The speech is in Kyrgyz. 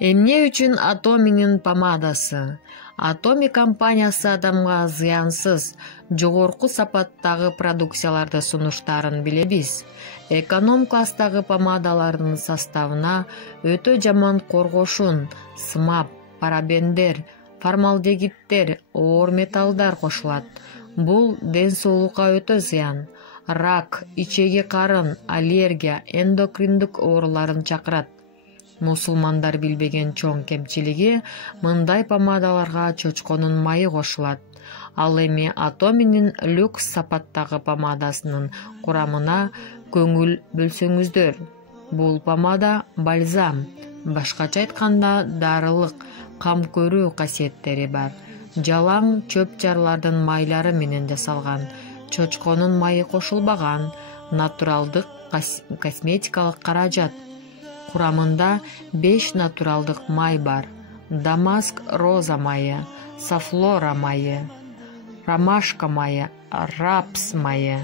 Эмне үчүн Атоминин помадасы? Атоми компаниясы адамга зыянсыз, жогорку сапаттагы продукцияларды сунуштарын билебиз. Эконом класстагы помадалардын составына өтө жаман коргошун, сымап, парабендер, формалдегидтер, оор металлдар кошулат. Бул ден соолукка өтө зыян. Рак, ичеги карын, аллергия, эндокриндик ооруларын чакырат. Мусулмандар билбеген чоң кемчилиги мындай помадаларга чочконун майы кошулат. Ал эми Атоминин люкс сапаттагы помадасынын курамына көңүл бөлсөңүздөр. Бул помада бальзам, башкача айтканда дарылык, кам көрүү касиеттери бар. Жалаң чөп жарлардын майлары менен жасалган, чочконун майы кошулбаган, натуралдык косметикалык каражат. Курамында 5 натуралдык май бар. Дамаск роза майы, сафлора майы, ромашка майы, рапс майы.